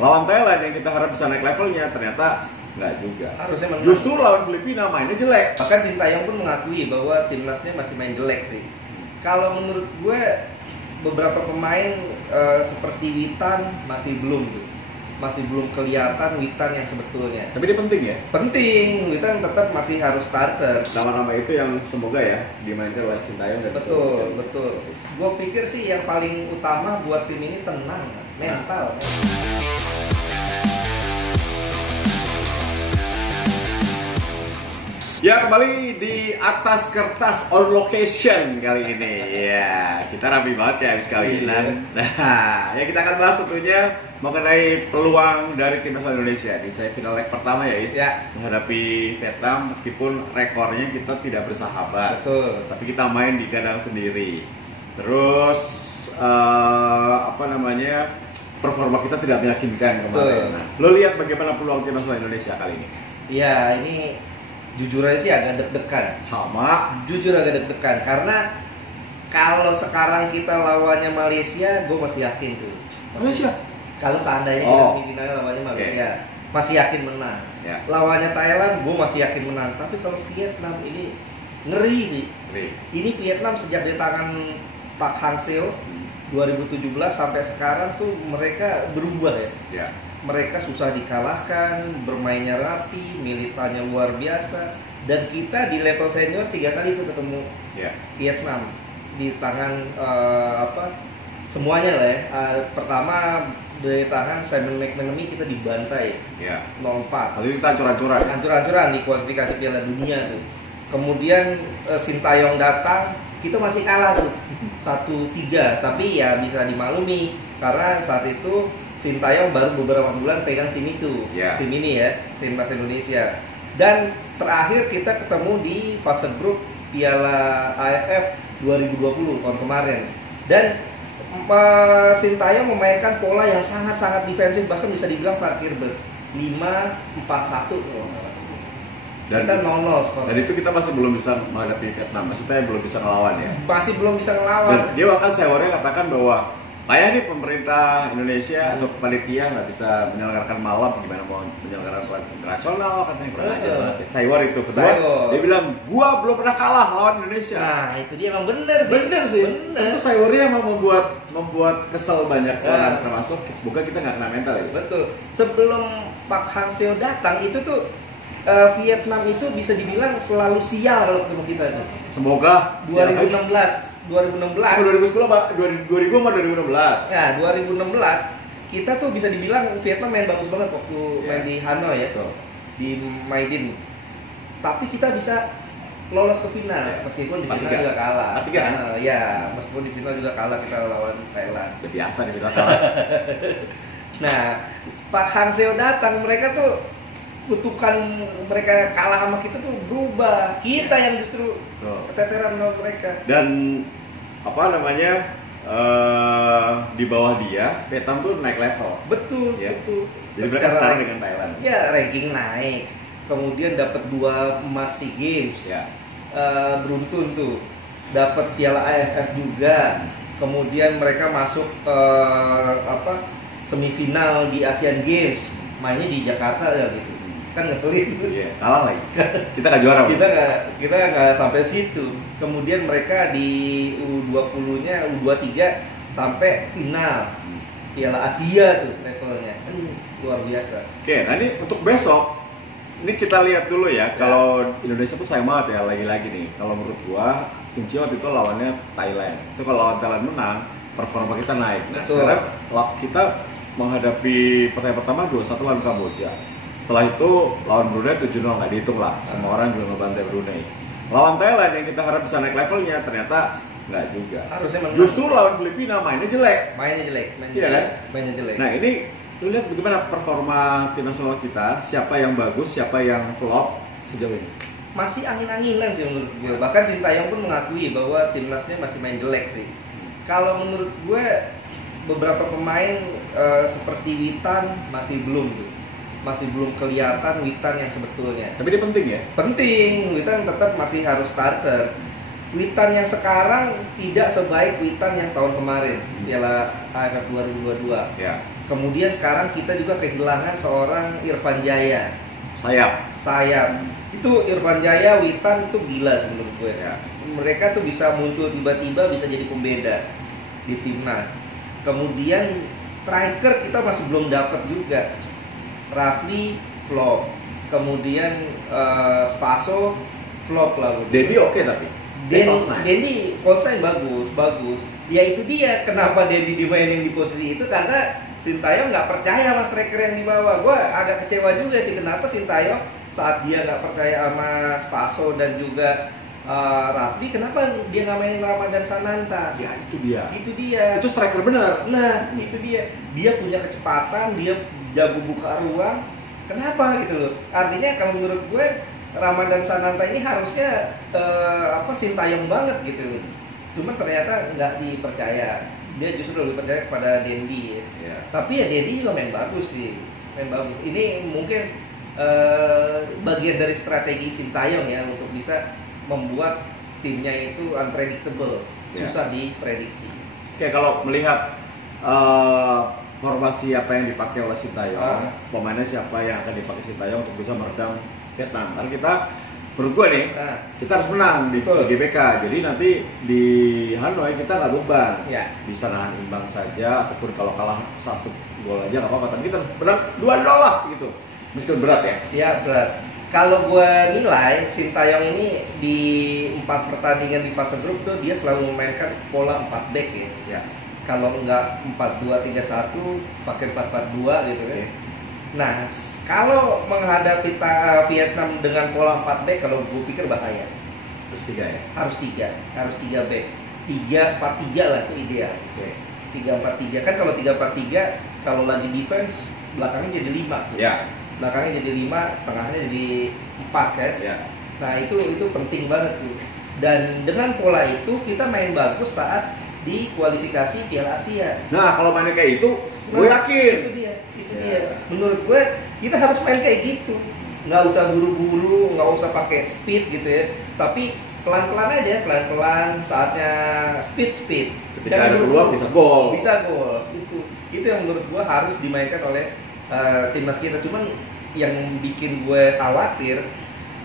Lawan Thailand yang kita harap bisa naik levelnya, ternyata nggak juga. Harusnya menang. Justru lawan Filipina mainnya jelek. Bahkan Sintayong pun mengakui bahwa timnasnya masih main jelek sih. Kalau menurut gue beberapa pemain seperti Witan masih belum tuh. Masih belum kelihatan Witan yang sebetulnya. Tapi dia penting ya? Penting, Witan tetap masih harus starter. Nama-nama itu yang semoga ya dimainkan oleh Sintayong dan Betul. Gue pikir sih yang paling utama buat tim ini tenang, mental. Ya, kembali di atas kertas on location kali ini. Ya, kita rapi banget ya habis kawinan. Nah, ya kita akan bahas tentunya mengenai peluang dari timnas Indonesia di semifinal leg pertama ya, Is. Ya. Menghadapi Vietnam meskipun rekornya kita tidak bersahabat. Betul. Tapi kita main di kandang sendiri. Terus performa kita tidak meyakinkan kemarin. Nah, lo lihat bagaimana peluang timnas Indonesia kali ini? Ya, ini jujur aja sih agak deg-degan. Jujur agak deg-degan karena kalau sekarang kita lawannya Malaysia, gue masih yakin tuh. Malaysia? Kalau seandainya kita semifinal lawannya Malaysia, masih yakin menang. Ya. Lawannya Thailand, gue masih yakin menang. Tapi kalau Vietnam ini ngeri sih. Ini Vietnam sejak di tangan Park Hang-seo 2017 sampai sekarang tuh mereka berubah ya. Ya. Mereka susah dikalahkan, bermainnya rapi, militannya luar biasa, dan kita di level senior 3 kali itu ketemu Vietnam di tangan semuanya lah ya. Pertama dari tangan Simon McManamy kita dibantai 0-4. Lalu kita hancur-hancuran di kualifikasi Piala Dunia tuh. Kemudian Sintayong datang, kita masih kalah tuh 1-3, tapi ya bisa dimaklumi karena saat itu Sintayong baru beberapa bulan pegang tim itu, tim ini ya, timnas Indonesia. Dan terakhir kita ketemu di fase grup Piala AFF 2020 tahun kemarin. Dan Sintayong memainkan pola yang sangat-sangat defensif, bahkan bisa dibilang parkir bus 5-4-1. Dan kita 0-0 skor. Dan itu kita masih belum bisa menghadapi Vietnam, maksudnya belum bisa ngelawan ya? Masih belum bisa ngelawan. Dan dia bahkan sewarnya katakan bahwa kayak nih pemerintah Indonesia atau panitia nggak bisa menyelenggarakan malam, gimana mau menyelenggarakan internasional katanya kurang aja banget. Saywar itu kedua, dia bilang gua belum pernah kalah lawan Indonesia. Nah itu dia emang bener sih. Itu Saywarnya emang membuat kesel banyak orang termasuk. Semoga kita nggak kena mental ya. Betul. Sebelum Park Hang-seo datang itu tuh Vietnam itu bisa dibilang selalu sial kalau ketemu kita tuh. Semoga 2010 apa 2016. Nah 2016 kita tuh bisa dibilang Vietnam main bagus banget waktu main di Hanoi ya tuh, di Maidin. Tapi kita bisa lolos ke final meskipun di final juga kalah. Meskipun di final juga kalah kita lawan Thailand. Biasa di final kalah. Nah Pak Hang-seo datang, mereka tuh kutukan mereka kalah sama kita tuh berubah. Kita yang justru keteteran sama mereka. Dan di bawah dia Vietnam tuh naik level. Betul. Jadi mereka setara dengan Thailand. Ya, ranking naik. Kemudian dapat 2 emas SEA Games. Beruntun tuh. Dapat Piala AFF juga. Kemudian mereka masuk semifinal di Asian Games. Mainnya di Jakarta ya gitu. Kan ngeselin tuh. Kalah lagi. Kita nggak juara. Kita nggak sampai situ. Kemudian mereka di U20-nya, U23 sampai final Piala Asia tuh levelnya. Luar biasa. Oke, nah ini untuk besok ini kita lihat dulu ya. Kalau Indonesia tuh sayang banget ya lagi-lagi nih. Kalau menurut gua kunci waktu itu lawannya Thailand. Itu kalau lawan Thailand menang, performa kita naik. Nah, sekarang kita menghadapi pertandingan pertama 2-1 lawan Kamboja. Setelah itu lawan Brunei 7-0, nggak dihitung lah. Semua orang juga ngebantai Brunei. Lawan Thailand yang kita harap bisa naik levelnya, ternyata nggak juga. Harusnya menang. Justru lawan Filipina mainnya jelek. Mainnya jelek. Nah ini lu lihat bagaimana performa tim nasional kita, siapa yang bagus, siapa yang flop sejauh ini? Masih angin-anginan sih menurut gue. Bahkan Sintayong pun mengakui bahwa timnasnya masih main jelek sih. Kalau menurut gue beberapa pemain seperti Witan masih belum kelihatan Witan yang sebetulnya. Tapi dia penting ya? Penting, Witan tetap masih harus starter. Witan yang sekarang tidak sebaik Witan yang tahun kemarin Piala AFF 2022. Kemudian sekarang kita juga kehilangan seorang Irfan Jaya. Sayap. Itu Irfan Jaya, Witan itu gila sih menurut gue. Ya. Mereka tuh bisa muncul tiba-tiba, bisa jadi pembeda di timnas. Kemudian striker kita masih belum dapat juga. Rafli flop. Kemudian Spaso flop lah. Dedi oke tapi. Dendi Holstein bagus. Ya itu dia kenapa Dendi dimainin di posisi itu, karena Sintayong nggak percaya sama striker yang di bawah. Gue agak kecewa juga sih kenapa Sintayong saat dia nggak percaya sama Spaso dan juga Rafli, kenapa dia nggak mainin Ramadan Sananta? Ya itu dia. Itu striker benar. Nah itu dia. Dia punya kecepatan, dia jago buka ruang. Kenapa gitu loh? Artinya kalau menurut gue Ramadan Sananta ini harusnya Sintayong banget gitu loh. Cuman ternyata nggak dipercaya. Dia justru lebih percaya kepada Dendi. Ya. Tapi ya Dendi juga main bagus sih. Ini mungkin bagian dari strategi Sintayong ya untuk bisa membuat timnya itu unpredictable, susah diprediksi. Oke, kalau melihat formasi apa yang dipakai oleh Sintayong, pemainnya siapa yang akan dipakai Sintayong untuk bisa meredam Vietnam. Karena kita, menurut gue nih, kita harus menang di GBK. Jadi nanti di Hanoi kita nggak beban, bisa nahan imbang saja, ataupun kalau kalah 1 gol aja nggak apa-apa. Tapi kita harus menang 2-0 lah gitu. Meskipun berat ya. Iya berat. Kalau gue nilai Sintayong ini di 4 pertandingan di fase grup tuh dia selalu memainkan pola 4 back ya. Kalau enggak 4-2-3-1 pakai 4-4-2 gitu kan. Nah, kalau menghadapi Vietnam dengan pola 4 back, kalau gue pikir bahaya. Harus 3 ya? Harus 3 back. 3-4-3 lah itu ideal. 3-4-3 kan, kalau 3-4-3 kalau lagi defense belakangnya jadi 5. Ya. Belakangnya jadi 5, tengahnya jadi 4 kan. Ya. Nah itu penting banget tuh. Dan dengan pola itu kita main bagus saat di kualifikasi Piala Asia. Nah kalau mainnya kayak itu, gue yakin. Itu dia. Menurut gue kita harus main kayak gitu. Nggak usah buru-buru, nggak usah pakai speed gitu ya. Tapi pelan-pelan aja, pelan-pelan saatnya speed. Ketika ada peluang bisa gol. Itu yang menurut gue harus dimainkan oleh timnas kita. Cuman yang bikin gue khawatir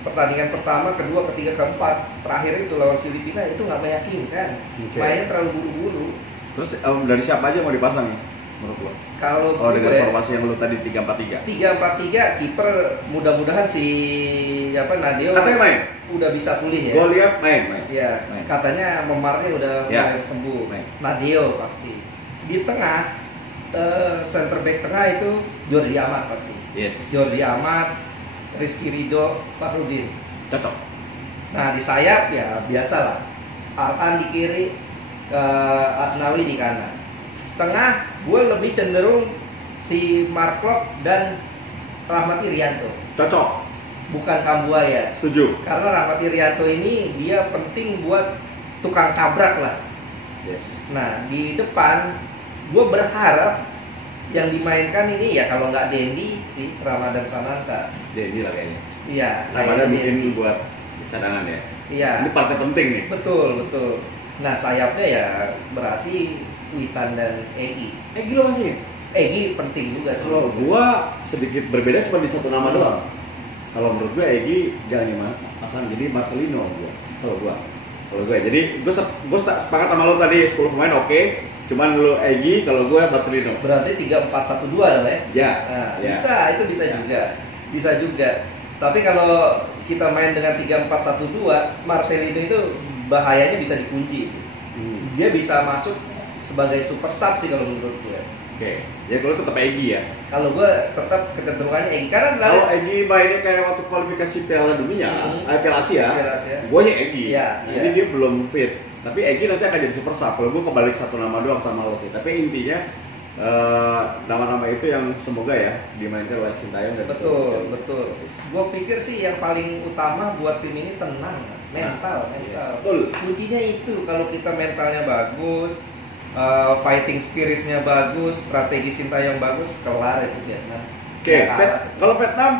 pertandingan pertama, kedua, ketiga, keempat, terakhir itu lawan Filipina itu nggak meyakinkan. Mainnya terlalu buru-buru. Terus dari siapa aja mau dipasang nih menurut lo? Kalau dengan formasi yang lu tadi 3-4-3. 3-4-3 kiper mudah-mudahan si Nadeo katanya main. Udah bisa pulih ya. Gue lihat main. Iya. Katanya memarnya udah mulai sembuh. Nadeo pasti. Di tengah center back tengah itu Jordi Amat pasti. Yes. Jordi Amat, Rizky Ridho, Fakhrudin. Cocok. Nah di sayap ya biasalah. Arhan di kiri, Asnawi di kanan. Tengah gue lebih cenderung si Mark Klok dan Rahmat Irianto. Cocok. Bukan Kambuaya. Setuju. Karena Rahmat Irianto ini dia penting buat tukang tabrak lah. Yes. Nah di depan gue berharap yang dimainkan ini ya kalau nggak Dendi si Ramadan Sananta. Dendi lah kayaknya. Iya. Ramadan mungkin buat cadangan ya. Iya. Ini partai penting nih. Betul. Nah sayapnya ya berarti Witan dan Egy. Egy lo masih? Egy penting juga sih. Kalau gua sedikit berbeda cuma di satu nama doang. Kalau menurut gua Egy jangan pasang jadi Marcelino gua. Kalau gua. Jadi gua sepakat sama lo tadi 10 pemain oke. Cuman lo Egy, kalau gue Marcelino. Berarti 3-4-1-2 lah ya? Ya. Nah, itu bisa juga. Bisa juga. Tapi kalau kita main dengan 3-4-1-2, Marcelino itu bahayanya bisa dikunci. Dia bisa masuk sebagai super sub sih kalau menurut gue. Oke. Ya kalau tetap Egy ya. Kalau gue tetap kecenderungannya Egy karena kalau Egy mainnya kayak waktu kualifikasi Piala Dunia, Piala Asia. Gue nya Egy. Jadi dia belum fit. Tapi Egy nanti akan jadi super sub. Kalau gue kebalik satu nama doang sama lo sih. Tapi intinya nama-nama itu yang semoga ya dimainkan oleh Sintayong dan betul. Gue pikir sih yang paling utama buat tim ini tenang, mental. Yes. Kuncinya itu kalau kita mentalnya bagus, fighting spiritnya bagus, strategi Sintayong bagus, kelar itu Vietnam. Oke. Kalau Vietnam,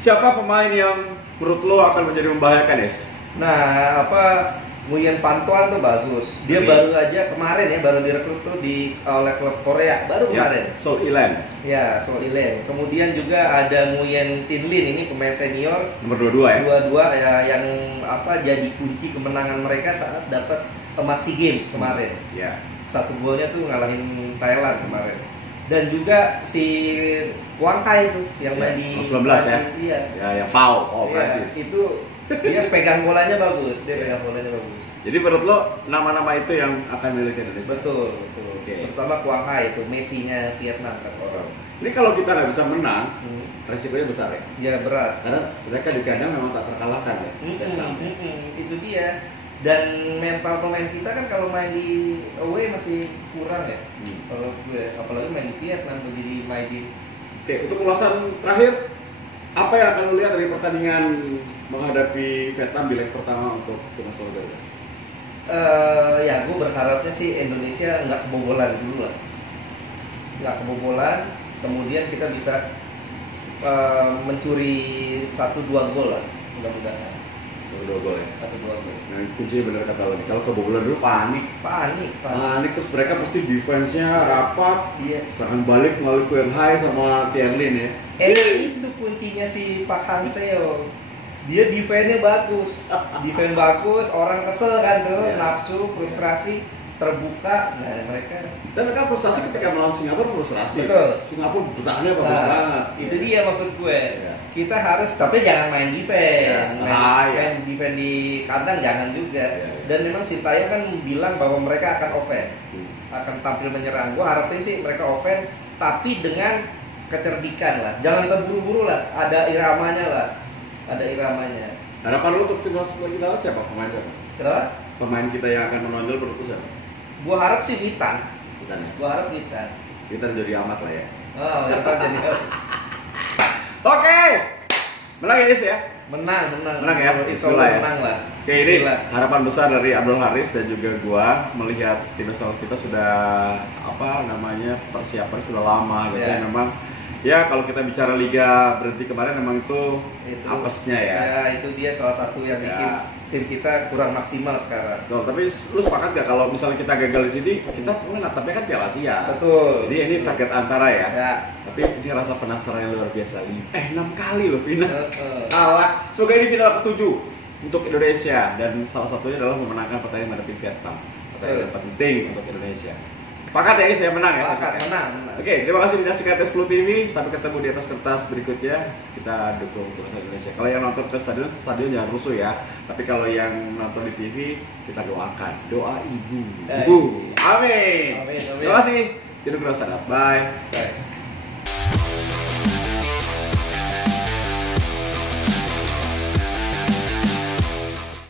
siapa pemain yang menurut lo akan menjadi membahayakan, Yes? Nah, Nguyen Van Tuan tuh bagus. Dia Amin. baru aja kemarin ya, baru direkrut tuh oleh klub Korea, baru kemarin. Ya, Seoul Ilan. Ya, Seoul Ilan. Kemudian juga ada Nguyen Tin Lin, ini pemain senior Nomor 22 ya. dua-dua ya, yang jadi kunci kemenangan mereka saat dapat emas SEA Games kemarin. Ya. Satu golnya tuh ngalahin Thailand kemarin. Dan juga si Wang Hai tuh yang main di 19 ya. Iya. Ya, yang Pau Iya, Prancis. itu dia pegang bolanya bagus, pegang bolanya bagus. Jadi menurut lo nama-nama itu yang akan milik Indonesia? Betul, betul. Oke. Terutama Wang Hai itu, Messi-nya Vietnam kan orang. Ini kalau kita nggak bisa menang, resikonya besar ya. Ya berat. Karena mereka di kandang memang tak terkalahkan ya. Vietnam. Itu dia. Dan mental pemain kita kan kalau main di away masih kurang ya. Kalau gue, apalagi main di Vietnam begini main di. Oke, untuk ulasan terakhir, apa yang akan lo lihat dari pertandingan menghadapi Vietnam di leg pertama untuk timnas Garuda? Ya gue berharapnya sih Indonesia nggak kebobolan dulu lah, nggak kebobolan, kemudian kita bisa mencuri 1-2 gol lah, mudah-mudahan. 2 gol ya. 1-2 gol. Nah, kuncinya benar kata lo nih. Kalau kebobolan dulu panik. Panik terus mereka pasti defense-nya rapat. Iya. Serangan balik melalui Kuyen Hai sama Tianlin ya. Itu kuncinya si Pak Hang Seo. Dia defense-nya bagus. Defense bagus, orang kesel kan tuh, Iya. nafsu, frustrasi, terbuka. Nah, mereka Dan mereka frustasi ketika melawan Singapura frustrasi. Betul. Singapura bertahannya bagus banget. Itu dia maksud gue. Iya. Kita harus, tapi jangan main defense. Iya. Main defense di kandang jangan juga. Iya. Dan memang Sintayong kan bilang bahwa mereka akan offense, akan tampil menyerang. Gue harapin sih mereka offense, tapi dengan kecerdikan lah. Jangan terburu-buru lah. Ada iramanya lah. Ada iramanya. Harapan lu untuk timnas kita siapa pemain siapa? Kenapa? Pemain kita yang akan menonjol menurut lu siapa? Gue harap sih Witan. Kita nih. Gue harap Witan. Kita jadi amat lah ya. Oh, Witan jadi Oke. Menang ya Is ya? menang. Menang ya? Insya Bismillah Allah ya? menang lah. Oke, ini Bismillah. harapan besar dari Abdul Haris dan juga gua melihat tim nasional kita sudah persiapan sudah lama. Biasanya Ya. memang ya kalau kita bicara liga berhenti kemarin memang itu apesnya ya. Ya, itu dia salah satu yang Ya. bikin tim kita kurang maksimal sekarang. Tuh, tapi lu sepakat gak kalau misalnya kita gagal di sini, kita menatapnya kan Piala Asia. Betul. Jadi ini target antara ya. Ya. Tapi ini rasa penasaran yang luar biasa. 6 kali loh final. Kalah. Semoga ini final ke-7 untuk Indonesia dan salah satunya adalah memenangkan pertandingan menghadapi Vietnam. Pertandingan penting untuk Indonesia. Sepakat ya, saya menang ya. Sepakat, maksudnya? menang. Oke, terima kasih menyaksikan Tes Flu TV. Sampai ketemu di atas kertas berikutnya. Kita dukung timnas Indonesia. Kalau yang nonton ke stadion jangan rusuh ya. Tapi kalau yang nonton di TV, kita doakan. Doa ibu. Ibu. Amin. Amin. Terima kasih. Hidup keras. Bye. Baik.